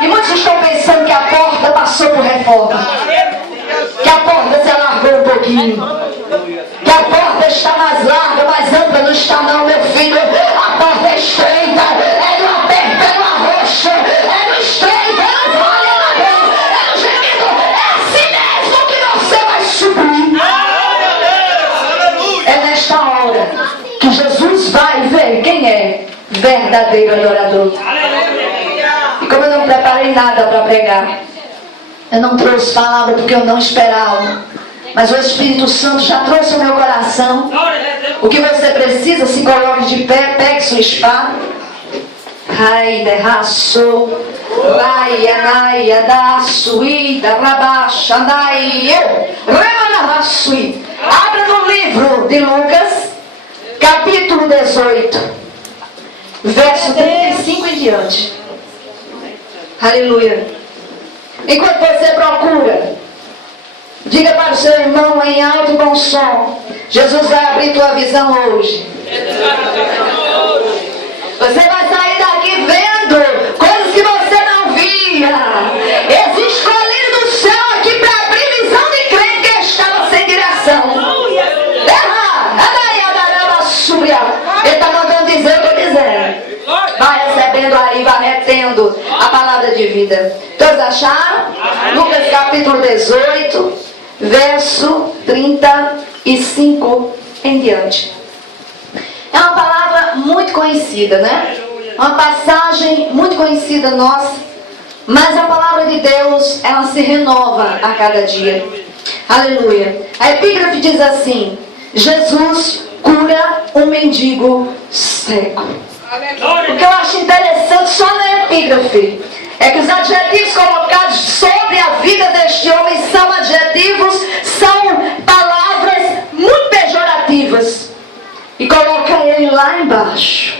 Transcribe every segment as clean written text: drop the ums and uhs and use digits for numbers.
E muitos estão pensando que a porta passou por reforma, que a porta se alargou um pouquinho, que a porta está mais larga, mais ampla. Não está não, meu filho. A porta é estreita, é no aperto, é no arroxo, é no estreito, é no vale, é no dor, é no gemido. É assim mesmo que você vai subir. É nesta hora que Jesus vai ver quem é verdadeiro adorador. E como eu não preparei nada para pregar, eu não trouxe palavra porque eu não esperava, mas o Espírito Santo já trouxe ao meu coração. O que você precisa, se coloque de pé, pegue sua espada. Ai, derraço, vai, anaia, da suída, rabaxa, anaia, remanarraçui. Abra no livro de Lucas, capítulo 18, verso 35 em diante. Aleluia. Enquanto você procura, diga para o seu irmão em alto e bom som: Jesus vai abrir tua visão hoje. Você vai sair daqui vendo coisas que você não via. Existe colírio do céu aqui para abrir visão de crente que estava sem direção. Ele está mandando dizer o que eu estou dizendo. Vai recebendo aí, vai retendo a palavra de vida. Todos acharam? Lucas capítulo 18, verso 35 em diante. É uma palavra muito conhecida, né? Uma passagem muito conhecida nossa. Mas a palavra de Deus, ela se renova a cada dia. Aleluia. A epígrafe diz assim: Jesus cura um mendigo cego. O que eu acho interessante só na epígrafe é que os adjetivos colocados sobre a vida deste homem são adjetivos, são palavras muito pejorativas. E coloca ele lá embaixo.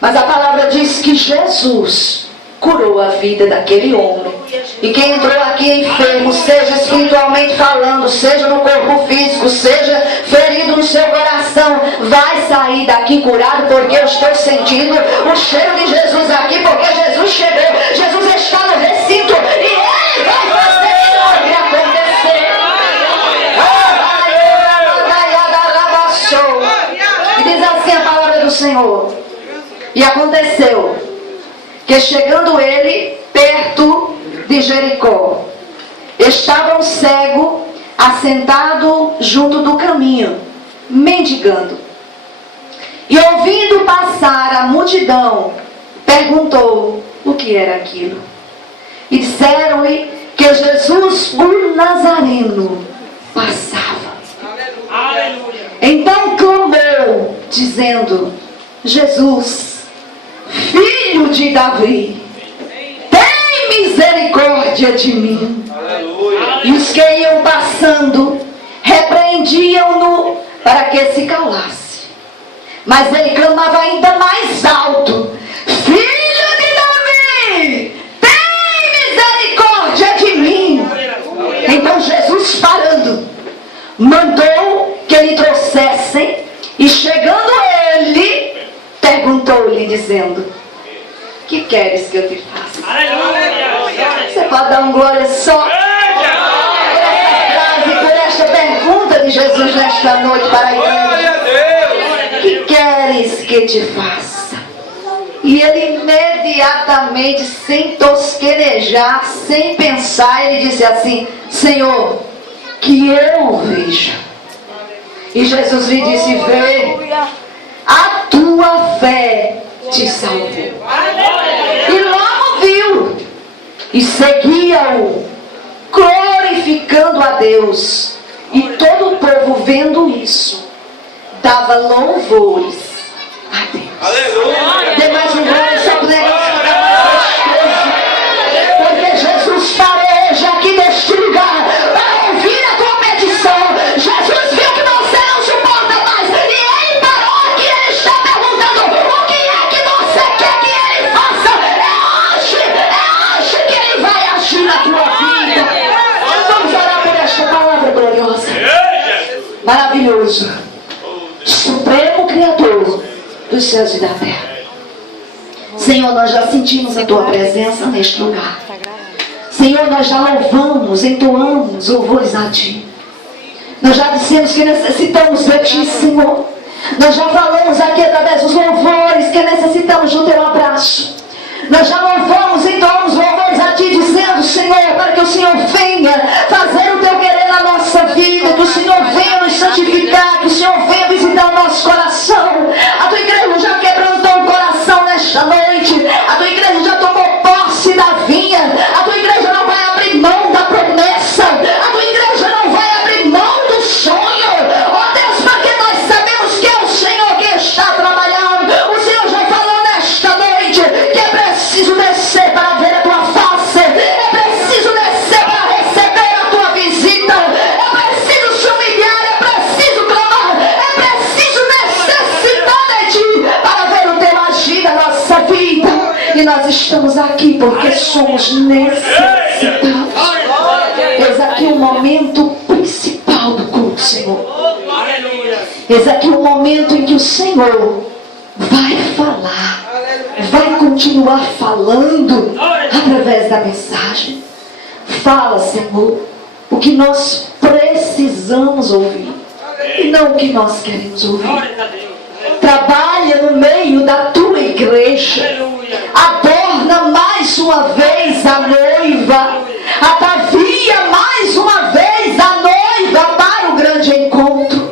Mas a palavra diz que Jesus curou a vida daquele homem. E quem entrou aqui enfermo, seja espiritualmente falando, seja no corpo físico, seja ferido no seu coração, vai sair daqui curado, porque eu estou sentindo o cheiro de Jesus aqui, porque Jesus chegou, Jesus está no recinto e Ele vai fazer milagre acontecer. E diz assim a palavra do Senhor: e aconteceu que, chegando ele perto de Jericó, estava um cego assentado junto do caminho, mendigando. E ouvindo passar a multidão, perguntou o que era aquilo. E disseram-lhe que Jesus, o Nazareno, passava. Aleluia. Então clamou, dizendo: Jesus, Filho de Davi, tem misericórdia de mim. Aleluia. E os que iam passando repreendiam-no para que se calasse. Mas ele clamava ainda mais alto: Filho de Davi, tem misericórdia de mim. Então Jesus, parando, mandou que lhe trouxessem, e chegando ele, perguntou-lhe, dizendo: que queres que eu te faça? Aleluia. Você pode dar um glória só por essa frase, por esta pergunta de Jesus nesta noite para a igreja? Que queres que te faça? E ele imediatamente, sem tosquenejar, sem pensar, ele disse assim: Senhor, que eu veja. E Jesus lhe disse: vê, a tua fé te salvou. E logo viu e seguia-o, glorificando a Deus. E todo o povo, vendo isso, dava louvores a Deus. Aleluia. Dê mais um glória só para o negócio ficar mais gostoso. Porque Jesus parou hoje aqui neste lugar para ouvir a tua petição. Jesus viu que você não suporta mais e Ele parou aqui. Ele está perguntando: o que é que você quer que Ele faça? É hoje que Ele vai agir na tua vida. Vamos orar por esta palavra gloriosa. Maravilhoso, Supremo Criador dos céus e da terra. Senhor, nós já sentimos a Tua presença neste lugar. Senhor, nós já louvamos, entoamos louvores a Ti. Nós já dissemos que necessitamos de Ti, Senhor. Nós já falamos aqui através dos louvores que necessitamos do Teu abraço. Nós já louvamos, entoamos louvores a Ti, dizendo, Senhor, para que o Senhor venha fazer o Teu querer na nossa vida, que o Senhor venha nos santificar, que o Senhor venha visitar o nosso coração. A Tua igreja já quebrantou o coração nesta noite. A Tua igreja já tomou posse da vinha. A Tua igreja não vai abrir mão da promessa. A Tua igreja não vai abrir mão do sonho. Ó Deus, porque nós sabemos que é o Senhor que está trabalhando. O Senhor já falou nesta noite que é preciso descer para ver a Tua face. É preciso descer para receber a Tua visita. É preciso se humilhar. É preciso clamar. É preciso necessitar de Ti para ver o Teu agir na nossa vida. E nós estamos aqui porque somos necessitados. Eis aqui o momento principal do culto, Senhor. Eis aqui o momento em que o Senhor vai falar, vai continuar falando através da mensagem. Fala, Senhor, o que nós precisamos ouvir e não o que nós queremos ouvir. Trabalha no meio da Tua igreja. Adorna mais uma vez a noiva. Atavia mais uma vez a noiva para o grande encontro.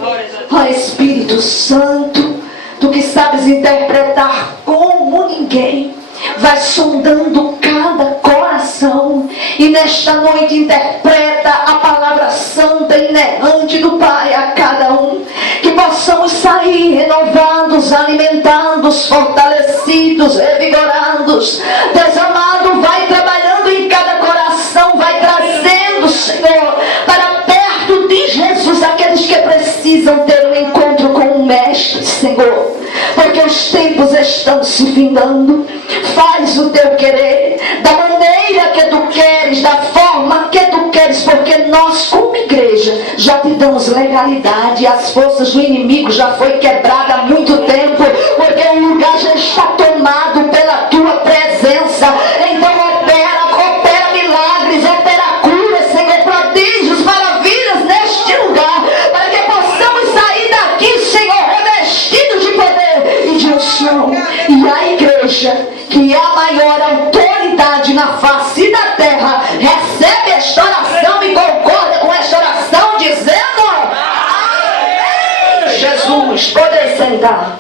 Ó Espírito Santo, Tu que sabes interpretar como ninguém, vai sondando cada coração e nesta noite interpreta a palavra santa e inerrante do Pai a cada um. Que possamos sair renovados, alimentados, fortalecidos, revigorados. Deus amado, vai trabalhando em cada coração, vai trazendo, Senhor, para perto de Jesus aqueles que precisam ter um encontro com o Mestre, Senhor. Porque os tempos estão se findando. Faz o Teu querer da maneira que Tu queres, da forma que Tu queres, porque nós como igreja já Te damos legalidade. As forças do inimigo já foi quebrada há muito tempo, porque o lugar já está tomado pela Tua presença. Então opera milagres, opera cura, Senhor, prodígios, maravilhas neste lugar, para que possamos sair daqui, Senhor, revestidos de poder e de unção. E a igreja, que é a maior autoridade na face da terra, recebe esta oração e concorda com esta oração, dizendo: Amém. Jesus, pode sentar.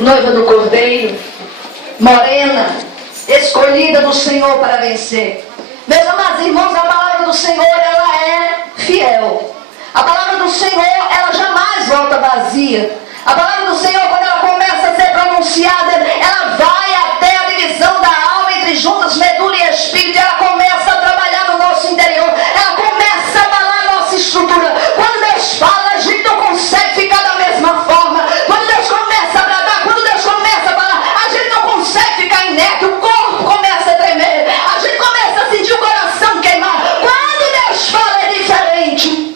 Noiva do Cordeiro, morena, escolhida do Senhor para vencer. Meus amados irmãos, a palavra do Senhor, ela é fiel. A palavra do Senhor, ela jamais volta vazia. A palavra do Senhor, quando ela começa a ser pronunciada, ela vai até a divisão da alma entre juntas, medula e espírito. Ela começa a trabalhar no nosso interior. Ela começa a abalar a nossa estrutura. Quando Deus fala, a gente não consegue ficar da mesma forma. Quando Deus começa a bradar, quando Deus começa a falar, a gente não consegue ficar inerte. O corpo começa a tremer. A gente começa a sentir o coração queimar. Quando Deus fala, é diferente.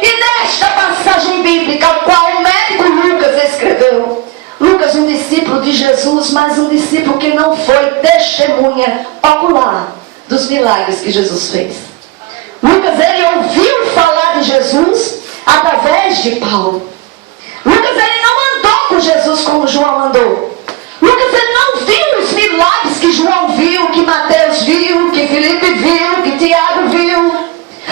E nesta passagem bíblica, a qual o médico Lucas escreveu, Lucas, um discípulo de Jesus, mas um discípulo que não foi testemunha ocular dos milagres que Jesus fez. Lucas, ele ouviu falar de Jesus através de Paulo. Lucas, ele não andou com Jesus como João andou. Lucas, ele não viu os milagres que João viu, que Mateus viu, que Filipe viu, que Tiago viu.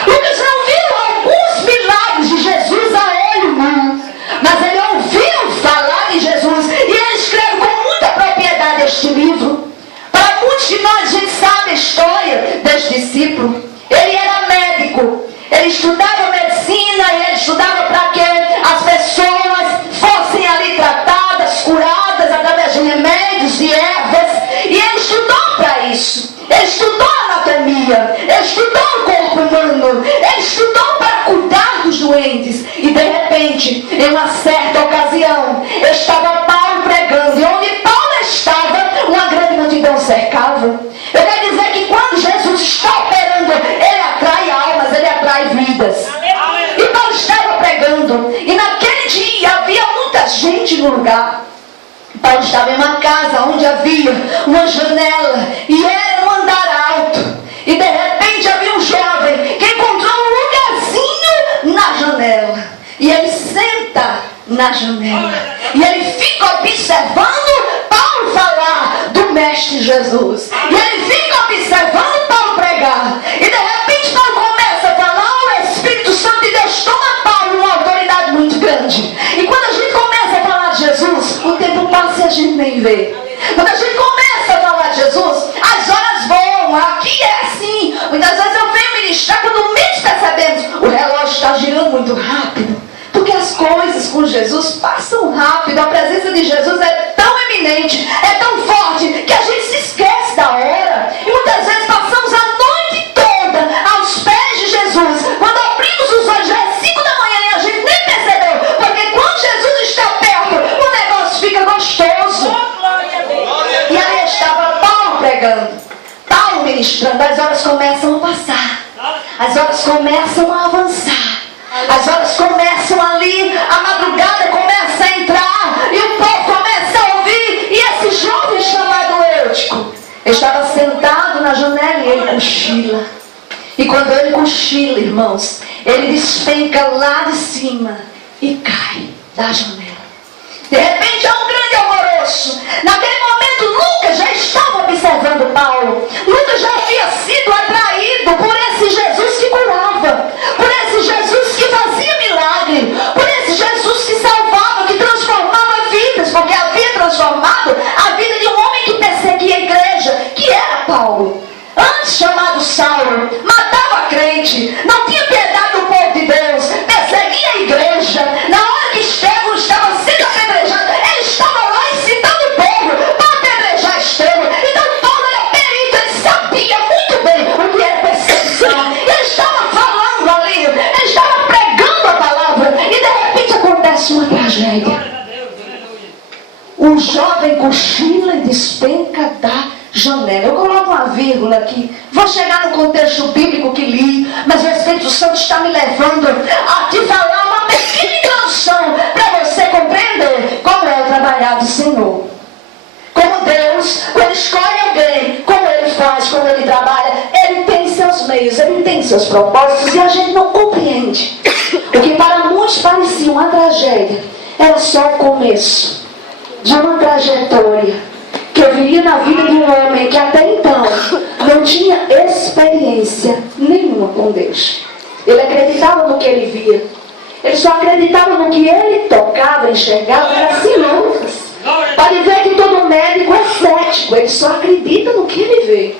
Lucas não viu alguns milagres de Jesus a ele, não. Mas ele ouviu falar de Jesus e ele escreve com muita propriedade este livro. Para muitos de nós, a gente sabe a história deste discípulo. Ele era médico, ele estudava medicina e ele estudava para que as pessoas fossem ali tratadas, curadas através de remédios e ervas. E ele estudou para isso. Ele estudou anatomia, ele estudou o corpo humano, ele estudou para cuidar dos doentes. E de repente, em uma certa ocasião, estava Paulo pregando, e onde Paulo estava, uma grande multidão cercava. Eu quero dizer que quando Jesus está operando, ele atrai almas, ele atrai vidas. E Paulo estava pregando, e naquele dia havia muita gente no lugar. Paulo estava em uma casa casa onde havia uma janela e era um andar alto. E de repente havia um jovem que encontrou um lugarzinho na janela. E ele senta na janela. E ele fica observando Paulo falar do Mestre Jesus. E ele fica observando Paulo pregar. E de repente Paulo começa a falar, o Espírito Santo de Deus toma Paulo uma autoridade muito grande. E quando a gente começa a falar de Jesus, o tempo passa e a gente nem vê. Quando a gente começa a falar de Jesus, as horas voam. Aqui é assim. Muitas vezes eu venho ministrar, quando menos percebemos, o relógio está girando muito rápido. Porque as coisas com Jesus passam rápido. A presença de Jesus é tão eminente, é tão forte, que a gente se esquece da hora. E muitas vezes passamos a noite toda aos pés de Jesus. Quando abrimos os olhos, já é 5 da manhã e a gente nem percebeu. Porque quando Jesus está perto, o negócio fica gostoso. E ali estava Paulo pregando, Paulo ministrando. As horas começam a passar, as horas começam a avançar, as horas começam ali, a madrugada começa a entrar e o povo começa a ouvir. E esse jovem chamado Eutico estava sentado na janela e ele cochila. E quando ele cochila, irmãos, ele despenca lá de cima e cai da janela. De repente há um grande alvoroço. Naquele momento Lucas já estava observando Paulo. Lucas já havia sido atraído por esse Jesus que curava, por esse Jesus que fazia milagre, por esse Jesus que salvava, que transformava vidas, porque havia transformado a vida de um homem que perseguia a igreja, que era Paulo. Antes chamado Saulo, matava crente, não tinha piedade do povo de Deus, perseguia a igreja. Na hora que Estevão estava sendo apedrejado, ele estava lá incitando o povo para apedrejar Estevão. Então Paulo era perito, ele sabia muito bem o que era perseguição. Ele estava falando ali, ele estava pregando a palavra, e de repente acontece uma tragédia. O jovem cochila e despenca da janela. Eu coloco uma vírgula aqui. Vou chegar no contexto bíblico que li, mas o Espírito Santo está me levando a te falar uma pequena introdução para você compreender como é o trabalhar do Senhor. Como Deus, quando escolhe alguém, como Ele faz, como Ele trabalha, Ele tem seus meios, Ele tem seus propósitos e a gente não compreende. O que para muitos parecia uma tragédia era só o começo de uma trajetória que eu viria na vida de um homem que até então não tinha experiência nenhuma com Deus. Ele acreditava no que ele via. Ele só acreditava no que ele tocava, enxergava. Era assim, Lucas. Pode ver que todo médico é cético. Ele só acredita no que ele vê.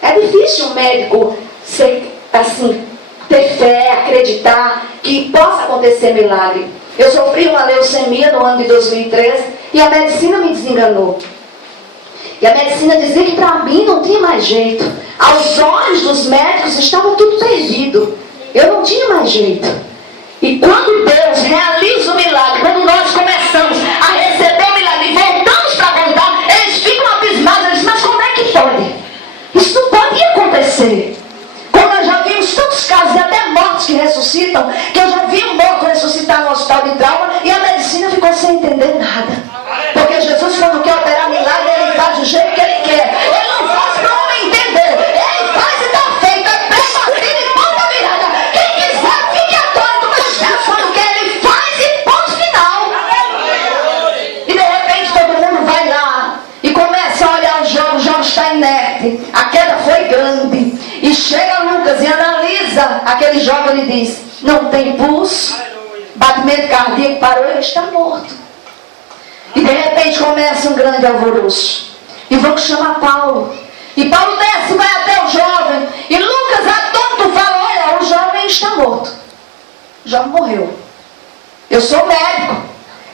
É difícil um médico ser, assim, ter fé, acreditar que possa acontecer milagre. Eu sofri uma leucemia no ano de 2013 e a medicina me desenganou. E a medicina dizia que para mim não tinha mais jeito. Aos olhos dos médicos estava tudo perdido. Eu não tinha mais jeito. E quando Deus realiza o milagre, quando nós começamos a receber o milagre e voltamos para contar, eles ficam abismados. Eles dizem, mas como é que pode? Isso não pode acontecer. Como nós já vimos tantos casos e até mortos que ressuscitam, que eu já vi um morto ressuscitar no hospital de trauma e a medicina ficou sem entender nada. Porque Jesus, quando quer operar milagre, Ele faz do jeito que Ele quer. Ele não faz para o homem entender. Ele faz e está feito. É pré-batido e ponta virada. Quem quiser, fique atônito. Mas Deus, quando quer, Ele faz e ponto final. E de repente todo mundo vai lá e começa a olhar o jogo está inerte. A queda foi grande. E chega Lucas e analisa aquele jovem e diz, não tem pulso, batimento cardíaco parou, ele está morto. E de repente começa um grande alvoroço. E vamos chamar Paulo. E Paulo desce, vai até o jovem. E Lucas, atônito, fala, olha, o jovem está morto. O jovem morreu. Eu sou médico.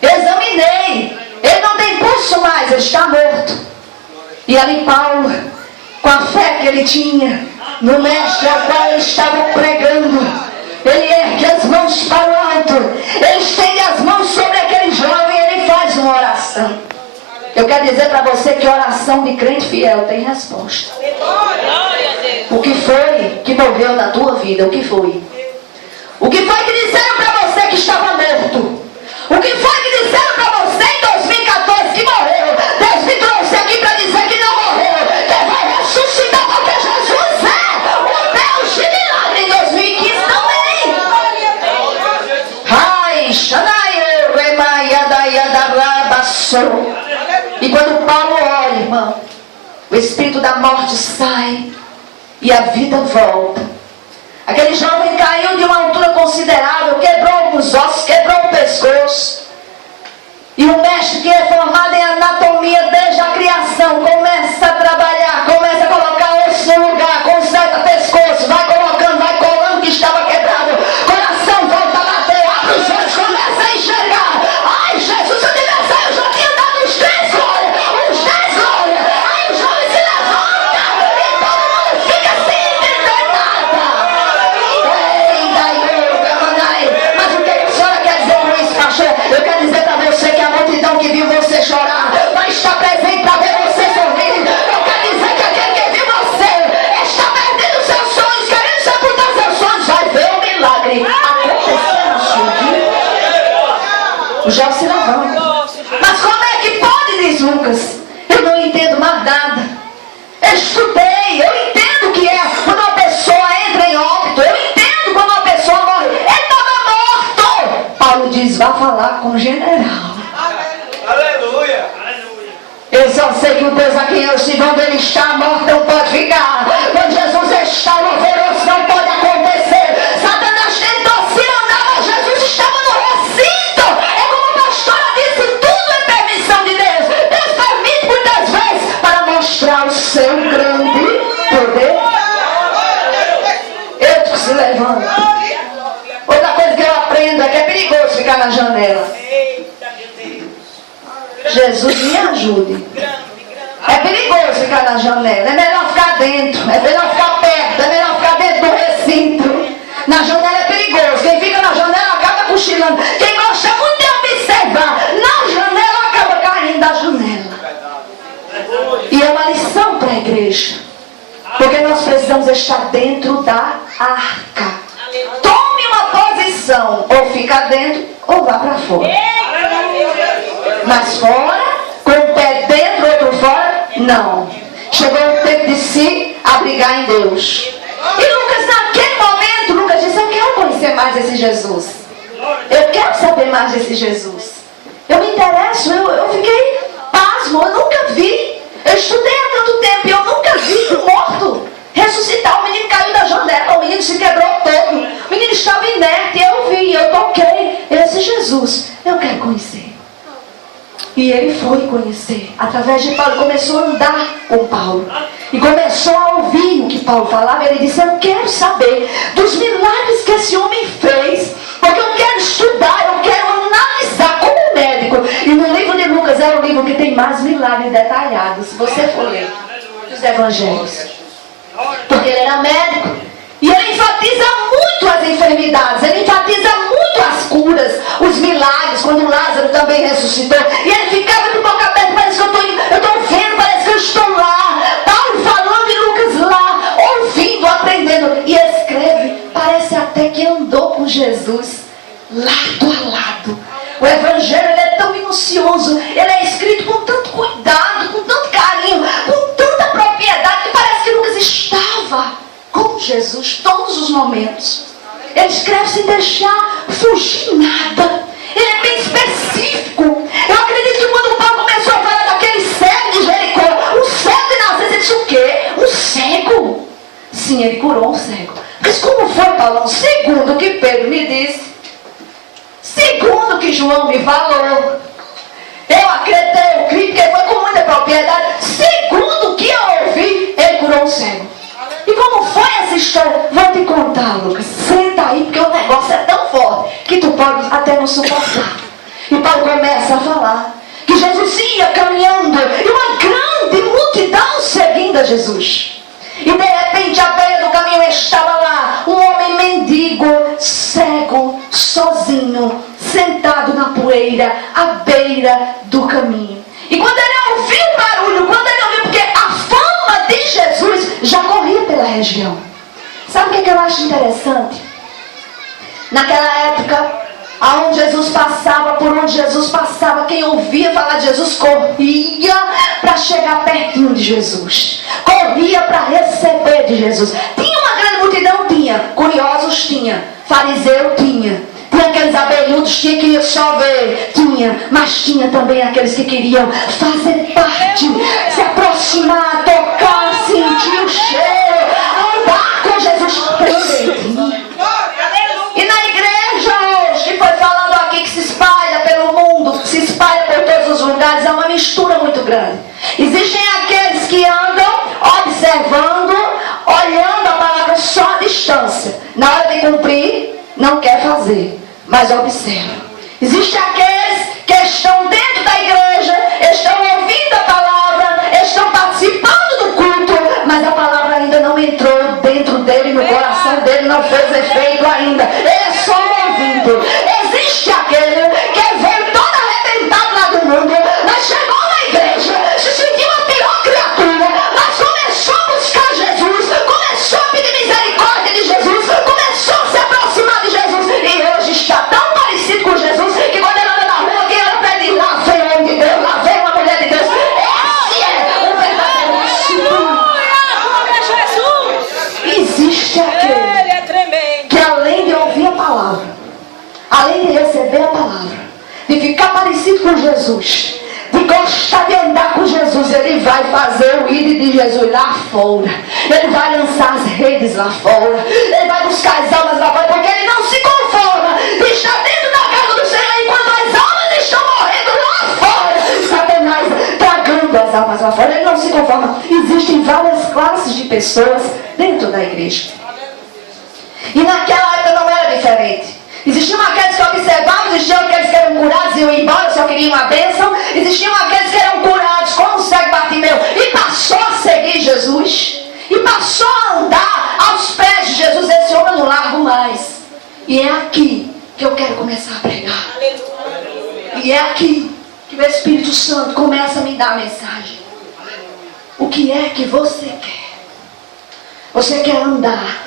Eu examinei. Ele não tem pulso mais, ele está morto. E ali Paulo, com a fé que ele tinha no mestre ao qual ele estava pregando, ele ergue as mãos para o alto. Ele estende as mãos sobre aquele jovem e ele faz uma oração. Eu quero dizer para você que oração de crente fiel tem resposta. O que foi que moveu na tua vida? O que foi? O que foi que disseram para você que estava morto? O que foi que disseram para você em 2014 que morreu? Deus me trouxe passou. E quando Paulo olha, irmão, o espírito da morte sai e a vida volta. Aquele jovem caiu de uma altura considerável, quebrou os ossos, quebrou o pescoço. E o mestre, que é formado em anatomia desde a criação, começa a trabalhar, começa a colocar osso no lugar, conserta pescoço, vai colocando, vai colando que estava quebrado. Coração volta a bater, abre os olhos, começa a enxergar. Ai, Jesus, eu já tinha dado os 10 glórias. Aí o jovem se levanta e todo mundo fica sem entender nada. Mas o que a senhora quer dizer com isso, pastor? Eu quero dizer para você que a multidão que viu você chorar vai estar presente para ver você sorrir. Eu quero dizer que aquele que viu você está perdendo seus sonhos, querendo sepultar seus sonhos, vai ver o milagre acontecer na sua vida. O jovem se levanta. Mas como é que pode, diz Lucas? Eu não entendo mais nada. Eu estudei, eu entendo o que é quando uma pessoa entra em óbito, eu entendo quando uma pessoa morre. Ele estava morto. Paulo diz, vá falar com o general. Aleluia! Eu só sei que o Deus a quem eu sirvo, onde ele está, morto não pode ficar. Quando Jesus está, o alvoroço não pode acontecer. Satanás tentou se andar, mas Jesus estava no recinto. É como a pastora disse, tudo é permissão de Deus. Deus permite muitas vezes para mostrar o seu grande poder. Eu se levanta. Outra coisa que eu aprendo é que é perigoso ficar na janela. Jesus me ajude. É perigoso ficar na janela. É melhor ficar dentro. É melhor ficar perto. É melhor ficar dentro do recinto. Na janela é perigoso. Quem fica na janela acaba cochilando. Quem gosta muito de observar, na janela acaba caindo da janela. E é uma lição para a igreja. Porque nós precisamos estar dentro da arca. Tome uma posição. Ou fica dentro ou vá para fora. Mas fora, com o pé dentro, outro fora, não. Chegou o tempo de se abrigar em Deus. E Lucas, naquele momento, Lucas disse, eu quero conhecer mais esse Jesus. Eu quero saber mais desse Jesus. Eu me interesso, eu fiquei pasmo, eu nunca vi. Eu estudei há tanto tempo e eu nunca vi um morto ressuscitar. O menino caiu da janela, o menino se quebrou todo. O menino estava inerte, eu vi, eu toquei. Esse Jesus, eu quero conhecer. E ele foi conhecer. Através de Paulo, começou a andar com Paulo. E começou a ouvir o que Paulo falava. Ele disse, eu quero saber dos milagres que esse homem fez. Porque eu quero estudar, eu quero analisar como médico. E no livro de Lucas é o livro que tem mais milagres detalhados. Se você for ler os evangelhos. Porque ele era médico. E ele enfatiza muito as enfermidades, ele enfatiza muito as curas, os milagres, quando Lázaro também ressuscitou. E ele ficava de boca aberta, parece que eu estou vendo, parece que eu estou lá. Paulo falando e Lucas lá, ouvindo, aprendendo. E escreve, parece até que andou com Jesus, lado a lado. O evangelho ele é tão minucioso, ele é escrito com tanto cuidado, com tanto carinho, com tanta propriedade, que parece que Lucas estava com Jesus todos os momentos. Ele escreve sem deixar fugir nada. Ele é bem específico. Eu acredito que quando o Paulo começou a falar daquele cego de Jericó, o cego de Nazaré, ele disse o quê? Um cego? Sim, ele curou um cego. Mas como foi, Paulo? Segundo o que Pedro me disse, segundo o que João me falou, eu acreditei, eu criei, porque foi com muita propriedade. Segundo o que eu ouvi, ele curou um cego. E como foi essa história? Vou te contar, Lucas. Senta aí, porque o negócio é tão forte que tu pode até não suportar. E Paulo começa a falar que Jesus ia caminhando e uma grande multidão seguindo a Jesus. E de repente, à beira do caminho estava lá um homem mendigo, cego, sozinho, sentado na poeira, à beira do caminho. E quando ele ouviu o barulho, quando ele ouviu, porque a fama de Jesus já corria pela região. Sabe o que eu acho interessante? Naquela época, aonde Jesus passava, por onde Jesus passava, quem ouvia falar de Jesus corria para chegar pertinho de Jesus. Corria para receber de Jesus. Tinha uma grande multidão? Tinha. Curiosos? Tinha. Fariseu? Tinha. Tinha Tinha aqueles abelhudos que queriam só ver. Mas tinha também aqueles que queriam fazer parte, se aproximar, tocar, sentir o cheiro, andar com Jesus. E na igreja hoje, que foi falado aqui, que se espalha pelo mundo, que se espalha por todos os lugares, é uma mistura muito grande. Existem aqueles que andam observando, olhando a palavra só à distância. Na hora de cumprir, não quer fazer, mas observa. Existem aqueles que estão dentro da igreja, estão ouvindo a palavra, estão participando do culto, mas a palavra ainda não entrou dentro dele, no coração dele, não fez efeito ainda. Ele é só ouvindo. Existe aquele que veio todo arrebentado lá do mundo, mas chegou na igreja, se sentiu a pior criatura, mas começou a buscar Jesus, começou a pedir misericórdia de Jesus, começou a se aproximar de Jesus, e hoje está tão parecido com Jesus, que quando ele anda na rua, alguém olha para ele, lá vem um homem de Deus, lá vem uma mulher de Deus. Esse é o verdadeiro discípulo. Existe aquele que além de ouvir a palavra, além de receber a palavra, de ficar parecido com Jesus, de gostar de andar com Jesus, ele vai fazer o ir de Jesus lá fora. Ele vai lançar as redes lá fora. Ele vai buscar as almas lá fora, porque ele não se conforma de estar dentro da casa do Senhor enquanto as almas estão morrendo lá fora. Satanás tragando as almas lá fora. Ele não se conforma. Existem várias classes de pessoas dentro da igreja. E naquela época não era diferente. Existiam aqueles que observavam, existiam aqueles que eram curados e iam embora, só queriam uma bênção. Existiam aqueles que eram curados, como o cego Bartimeu, e passou a seguir Jesus. E passou a andar aos pés de Jesus. Esse homem não larga mais. E é aqui que eu quero começar a pregar. E é aqui que o Espírito Santo começa a me dar a mensagem. O que é que você quer? Você quer andar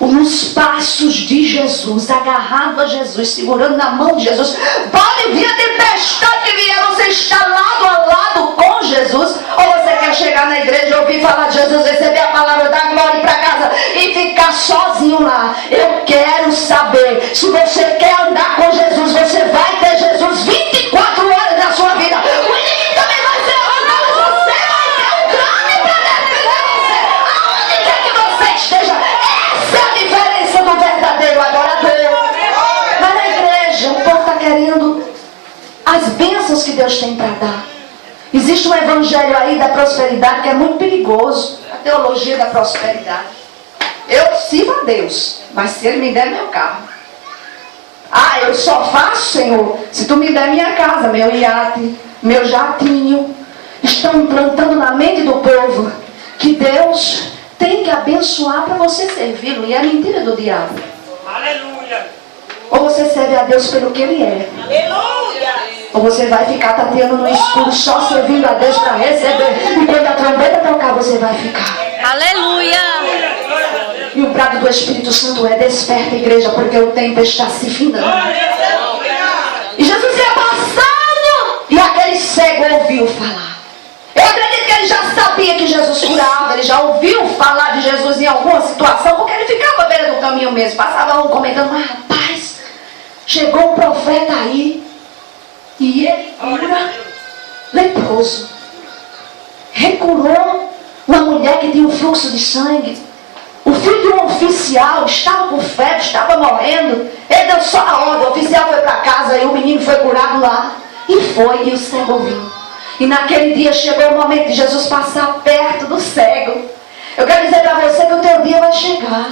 nos passos de Jesus, agarrado a Jesus, segurando na mão de Jesus? Pode vir a tempestade que vier, você está lado a lado com Jesus? Ou você quer chegar na igreja, ouvir falar de Jesus, receber a palavra da glória, ir para casa e ficar sozinho lá? Eu quero saber, se você quer andar com Jesus, você vai ter Jesus 24 horas na sua vida. O inimigo também vai ser levantado, você vai ter um grande para defender você, aonde quer que você esteja. Essa é a diferença do verdadeiro adorador. Mas na igreja, o povo está querendo as bênçãos que Deus tem para dar. Existe um evangelho aí da prosperidade que é muito perigoso. A teologia da prosperidade. Eu sirvo a Deus, mas se Ele me der meu carro. Eu só faço, Senhor, se Tu me der minha casa, meu iate, meu jatinho. Estão implantando na mente do povo que Deus tem que abençoar para você servi-lo. E é mentira do diabo. Aleluia. Ou você serve a Deus pelo que Ele é. Aleluia. Ou você vai ficar tateando no escuro, só servindo a Deus para receber. E quando a trombeta tocar, você vai ficar. Aleluia. E o brado do Espírito Santo é: desperta, igreja, porque o tempo está se findando. E Jesus ia passando, e aquele cego ouviu falar. Eu acredito que ele já sabia que Jesus curava, ele já ouviu falar de Jesus em alguma situação, porque ele ficava à beira do caminho mesmo. Passava um comentando: mas rapaz, chegou um profeta aí, e ele cura leproso. Recurou uma mulher que tinha um fluxo de sangue. O filho de um oficial estava com febre, estava morrendo. Ele deu só a ordem, o oficial foi para casa e o menino foi curado lá. E foi, e o cego ouviu. E naquele dia chegou o momento de Jesus passar perto do cego. Eu quero dizer para você que o teu dia vai chegar.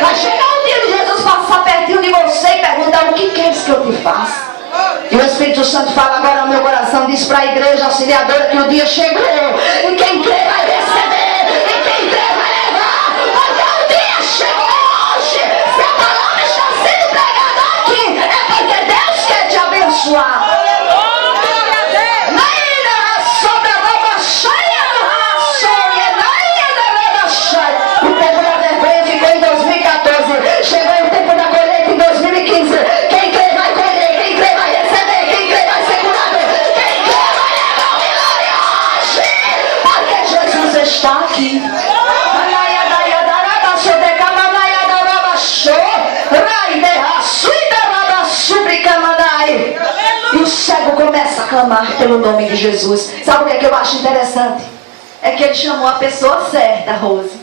Vai chegar o dia de Jesus passar pertinho de você e perguntar: o que queres que eu te faça? E o Espírito Santo fala agora ao meu coração, diz para a igreja auxiliadora que o dia chegou. E quem crê vai receber. E quem crê vai levar. Porque o dia chegou hoje. Se a palavra está sendo pregada aqui, é porque Deus quer te abençoar. O tempo da vergonha ficou em 2014. Chegou o tempo da colheita em 2015. Quem crê vai colher, quem crê vai receber, quem crê vai ser curado, quem crê vai levar o milagre hoje, porque Jesus está aqui. cego começa a clamar pelo nome de Jesus. Sabe o que eu acho interessante? É que ele chamou a pessoa certa, Rose.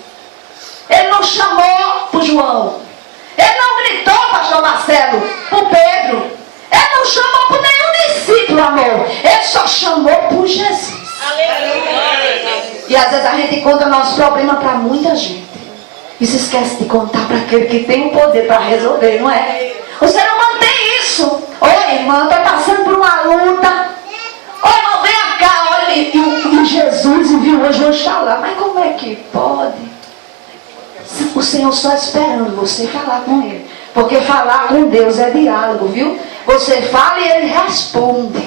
Ele não chamou para o João. Ele não gritou, pastor Marcelo, para o Pedro. Ele não chamou para nenhum discípulo, amor. Ele só chamou por Jesus. E às vezes a gente conta nosso problema para muita gente. E se esquece de contar para aquele que tem o poder para resolver, não é? O ser humano tem isso. Oi, irmã, estou passando por uma luta. Oi, irmão, vem cá, olha. E Jesus enviou hoje vou falar. Mas como é que pode? O Senhor só esperando você falar com Ele. Porque falar com Deus é diálogo, viu? Você fala e Ele responde.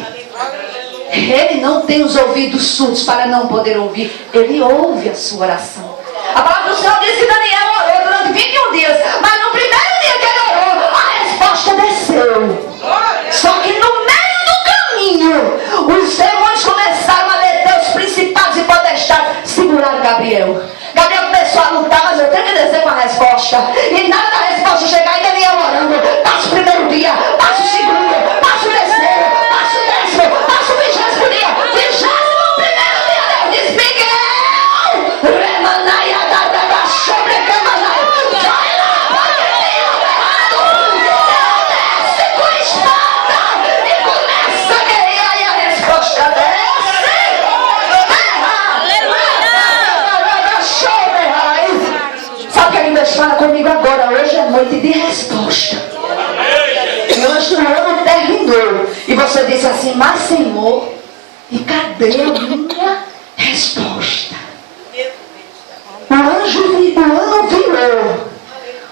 Ele não tem os ouvidos surdos para não poder ouvir. Ele ouve a sua oração. A palavra do Senhor diz que Daniel orou durante 21 dias. Mas no primeiro dia que ele orou, a resposta desceu. Só que no meio do caminho, os demônios começaram a deter os principados e potestades. Seguraram Gabriel. Gabriel começou a lutar, mas eu tenho que descer com a resposta. E nada da resposta chegar, e Daniel orando. Passa o primeiro dia, passa o segundo, passa o terceiro, passa o 10º, passa o 20º dia. 21º dia, Deus diz: Miguel, remanaia da da sobre camanai. Vai lá, porque tem algo errado. Desce com a espada e começa a guerrear, e a resposta desce. Sabe o que ele Deus fala comigo agora? Hoje é noite de resposta. E hoje o ano terminou. E você disse assim: mas Senhor, e cadê a minha resposta? O ano virou.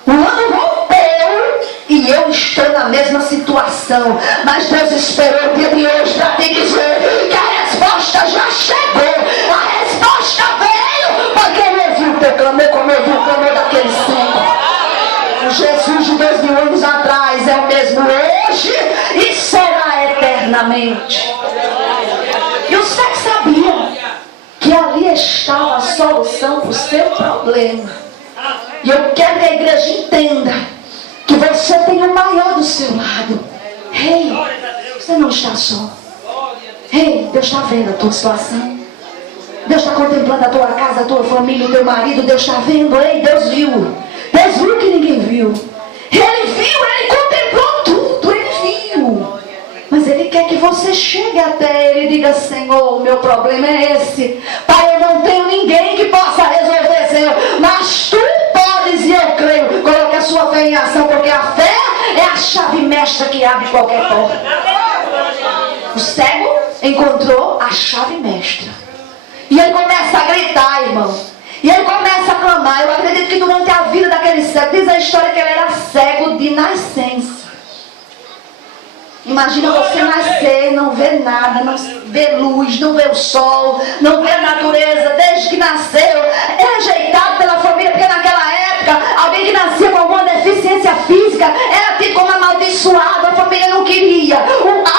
O ano rompeu. E eu estou na mesma situação. Mas Deus esperou o dia de hoje para te dizer que a resposta já chegou. A resposta veio porque ele ouviu o teu clamor, como eu ouvi o clamor daquele cego. O Jesus de 2000 anos atrás é o mesmo hoje e será eternamente. E o cego sabia que ali estava a solução para o seu problema. E eu quero que a igreja entenda que você tem o maior do seu lado. Ei, você não está só. Ei, Deus está vendo a tua situação. Deus está contemplando a tua casa, a tua família, o teu marido. Deus está vendo. Ei, Deus viu. Deus viu que ninguém viu. Ele viu, ele contemplou tudo. Ele viu. Mas Ele quer que você chegue até Ele e diga: Senhor, o meu problema é esse. Pai, eu não tenho ninguém que possa resolver, Senhor. Mas Tu podes, e eu creio. Coloque a sua fé em ação, porque a fé é a chave mestra que abre qualquer porta. O cego encontrou a chave mestra. E ele começa a gritar, irmão. E ele começa a clamar. Eu acredito que durante a vida daquele cego, diz a história que ele era cego de nascença. Imagina você nascer, não ver nada, não ver luz, não ver o sol, não ver a natureza, desde que nasceu. É rejeitado pela família, porque naquela época, alguém que nascia com alguma deficiência física era tido como amaldiçoado, a família não queria,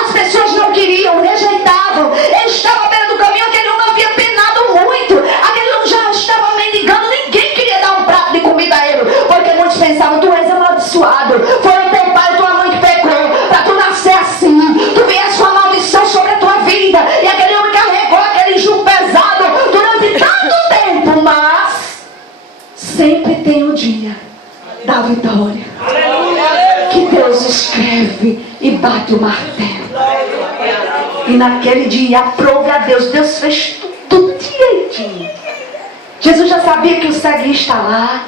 as pessoas não queriam, rejeitavam. Ele estava à beira do caminho, aquele homem havia penado muito, aquele homem já estava mendigando, ninguém queria dar um prato de comida a ele, porque muitos pensavam: tu és amaldiçoado, foi o teu pai e tua mãe que pecou, para tu nascer assim, tu viesse uma maldição sobre a tua vida. E aquele homem carregou aquele jugo pesado durante tanto tempo, mas sempre tem o dia da vitória. Que Deus escreve e bate o martelo. E naquele dia, aprove a Deus. Deus fez tudo direitinho. Jesus já sabia que o cego está lá.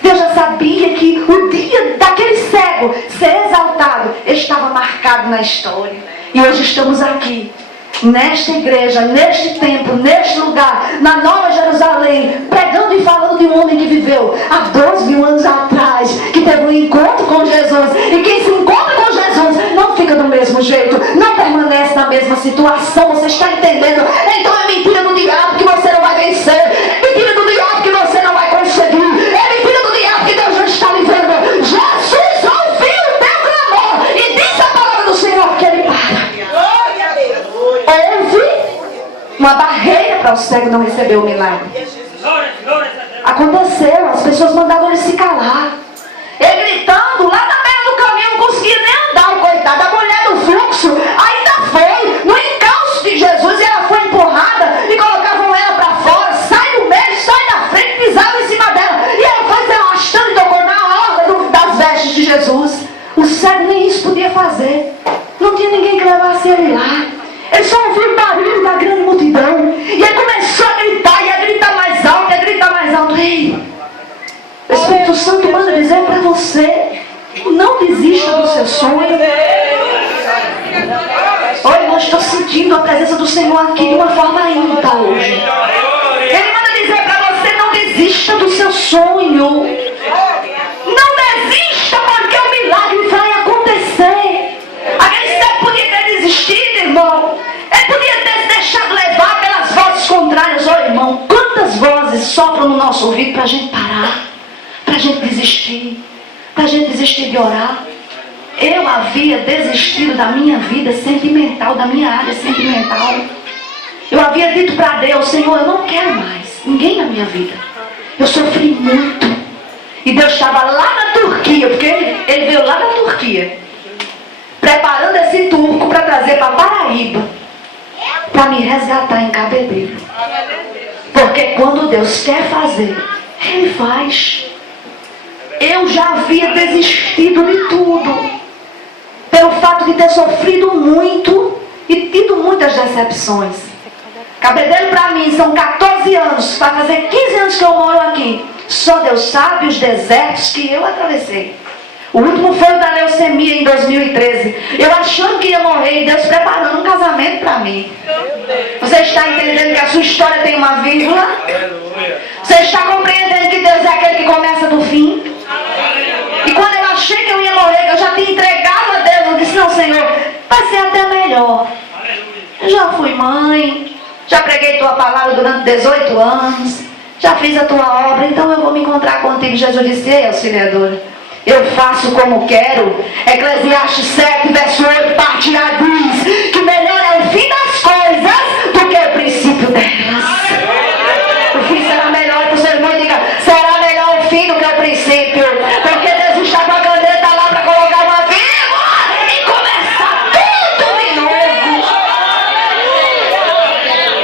Deus já sabia que o dia daquele cego ser exaltado estava marcado na história. E hoje estamos aqui, nesta igreja, neste templo, neste lugar, na Nova Jerusalém, pregando e falando de um homem que viveu há 12.000 anos atrás, que teve um encontro com Jesus. E quem se encontra com Jesus não fica do mesmo jeito, não permanece na mesma situação. Você está entendendo? Então é mentira do diabo que você não vai vencer. É mentira do diabo que você não vai conseguir. É mentira do diabo que Deus já está livrando. Jesus ouviu o teu clamor e disse a palavra do Senhor que Ele para. Houve uma barreira para o cego não receber o milagre. Aconteceu, as pessoas mandavam ele se calar. Ele gritando lá na beira do caminho, não conseguia nem andar, o coitado. A mulher do fluxo ainda foi. Espírito Santo manda dizer para você: não desista do seu sonho. Olha, eu estou sentindo a presença do Senhor aqui de uma forma ímpar hoje. Ele manda dizer para você: não desista do seu sonho. Não desista, porque o milagre vai acontecer. Aquele cego podia ter desistido, irmão. Ele podia ter se deixado levar pelas vozes contrárias. Olha, irmão, quantas vozes sopram no nosso ouvido para a gente parar, para a gente desistir, para a gente desistir de orar. Eu havia desistido da minha vida sentimental, da minha área sentimental. Eu havia dito para Deus: Senhor, eu não quero mais ninguém na minha vida. Eu sofri muito. E Deus estava lá na Turquia, porque ele veio lá da Turquia, preparando esse turco para trazer para Paraíba, para me resgatar em Cabedelo. Porque quando Deus quer fazer, Ele faz. Eu já havia desistido de tudo, pelo fato de ter sofrido muito e tido muitas decepções. Cabedelo para mim são 14 anos, vai fazer 15 anos que eu moro aqui. Só Deus sabe os desertos que eu atravessei. O último foi o da leucemia em 2013. Eu achando que ia morrer e Deus preparando um casamento para mim. Você está entendendo que a sua história tem uma vírgula? Você está compreendendo que Deus é aquele que começa do fim? E quando eu achei que eu ia morrer, que eu já tinha entregado a Deus, eu disse: não, Senhor, vai ser até melhor. Eu já fui mãe, já preguei tua palavra durante 18 anos, já fiz a tua obra, então eu vou me encontrar contigo. Jesus disse: ei, auxiliadora, eu faço como quero. Eclesiastes 7, verso 8, parte A diz que melhor é o fim das coisas do que o princípio delas. O fim será melhor, que o seu irmão diga: será melhor o fim do que o princípio. Porque Deus está com a caneta lá para colocar uma vírgula e começar tudo de novo.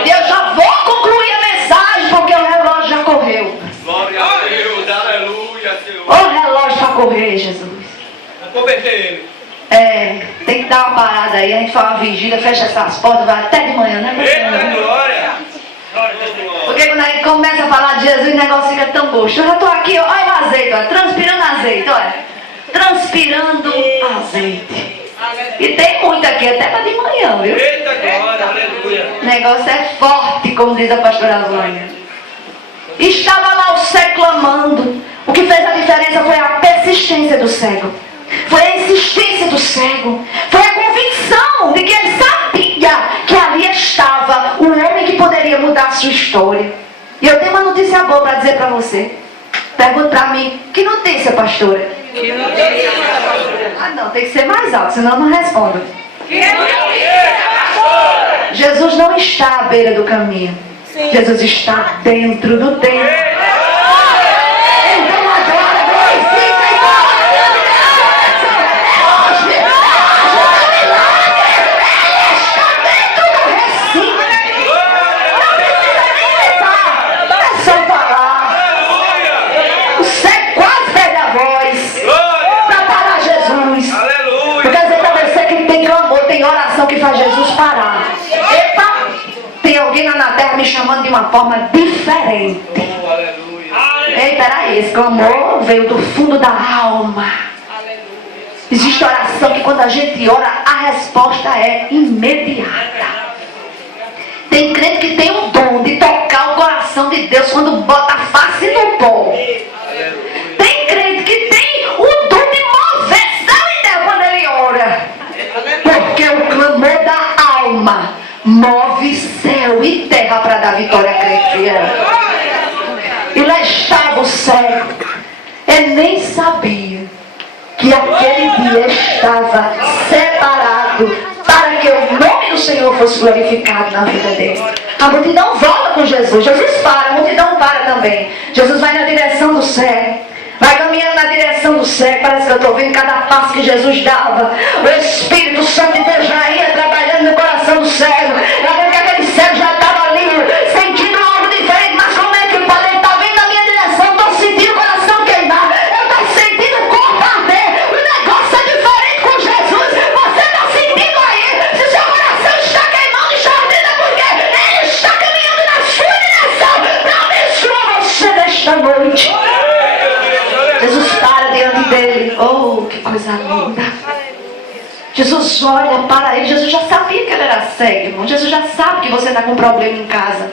E eu já vou concluir a mensagem, porque o relógio já correu. Glória a Deus, aleluia, Senhor. O relógio para correr, Jesus. Vou converter ele. Tem que dar uma parada aí, a gente faz uma vigília, fecha essas portas, vai até de manhã, né? Eita, glória. Porque quando a gente começa a falar de Jesus, o negócio fica tão gostoso. Eu já estou aqui, olha o azeite, olha, transpirando azeite, olha. Transpirando azeite. E tem muito aqui, até para de manhã, viu? Eita, glória, aleluia. O negócio é forte, como diz a pastora Zônia. Estava lá o cego clamando. O que fez a diferença foi a persistência do cego. Foi a insistência do cego. Foi a convicção de que ele sabia que ali estava o homem que poderia mudar a sua história. E eu tenho uma notícia boa para dizer para você. Pergunta para mim: que notícia, pastora? Que notícia, pastora? Ah, não, tem que ser mais alto, senão eu não respondo. Que notícia, pastora? Jesus não está à beira do caminho. Sim. Jesus está dentro do templo. Que faz Jesus parar. Epa, tem alguém lá na terra me chamando de uma forma diferente. Ei, peraí, esse clamor veio do fundo da alma. Existe oração que quando a gente ora, a resposta é imediata. Tem crente que tem um dom de tocar o coração de Deus quando bota a face no pó. Tem crente que tem o dom de mover céu e terra quando ele ora. Porque o clamor da alma move céu e terra para dar vitória a crente. E lá estava o cego. Ele nem sabia que aquele dia estava separado para que o nome do Senhor fosse glorificado na vida dele. A multidão volta com Jesus. Jesus para, a multidão para também. Jesus vai na direção do cego. Vai caminhando na direção do cego. Parece que eu estou vendo cada passo que Jesus dava. O Espírito Santo de Deus já ia trabalhando no coração do cego. Já vendo que aquele cego já estava ali, sentindo algo diferente. Mas como é que ele está vindo na minha direção? Estou sentindo o coração queimar. Eu estou sentindo o corpo arder. O negócio é diferente com Jesus. Você está sentindo aí? Se o seu coração está queimando e está ardendo, é porque Ele está caminhando na sua direção para abençoar você nesta noite. coisa linda. Jesus olha para ele. Jesus já sabia que ele era cego, irmão. Jesus já sabe que você está com problema em casa.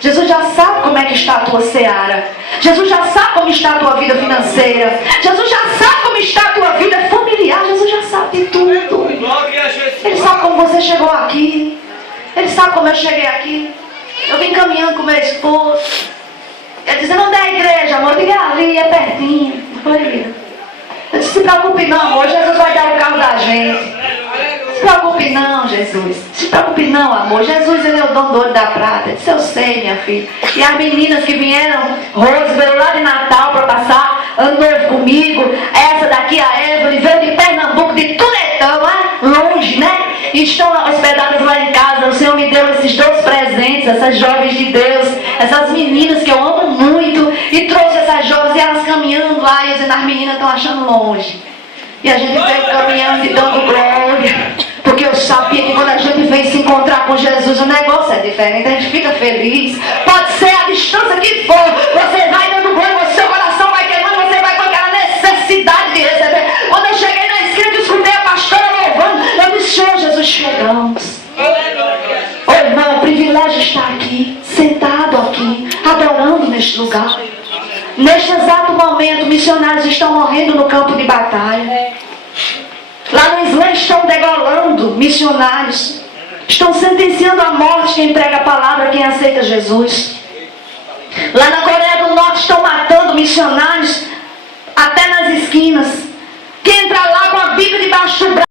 Jesus já sabe como é que está a tua seara. Jesus já sabe como está a tua vida financeira. Jesus já sabe como está a tua vida familiar. Jesus já sabe de tudo. Ele sabe como você chegou aqui. Ele sabe como eu cheguei aqui. Eu vim caminhando com meu esposo. Ele dizendo, onde é a igreja, amor? Eu digo, ali, é pertinho. Eu disse, se preocupe não, amor. Jesus vai dar o carro da gente. Se preocupe não, Jesus. Se preocupe não, amor. Jesus, ele é o dono do ouro da prata. Eu disse, eu sei, minha filha. E as meninas que vieram, Rose, veio lá de Natal para passar ano novo comigo. Essa daqui, a Evelyn, veio de Pernambuco, de Turetão, longe, né? E estão hospedadas lá em casa. O Senhor me deu esses 2 presentes, essas jovens de Deus, essas meninas que eu amo muito. E trouxe essas jovens e elas caminhando lá. E eu dizendo, as meninas estão achando longe. E a gente veio caminhando e dando glória. Porque eu sabia que quando a gente vem se encontrar com Jesus, o negócio é diferente. A gente fica feliz. Pode ser a distância que for. Você vai dando glória, o seu coração vai queimando, você vai com aquela necessidade de receber. Quando eu cheguei na esquina e escutei a pastora louvando, eu disse, Senhor Jesus, chegamos. Ô irmão, o privilégio está aqui, sentado aqui, adorando neste lugar. Neste exato momento, missionários estão morrendo no campo de batalha. Lá no Islã estão degolando missionários. Estão sentenciando a morte quem prega a palavra, quem aceita Jesus. Lá na Coreia do Norte estão matando missionários até nas esquinas. Quem entra lá com a Bíblia debaixo do braço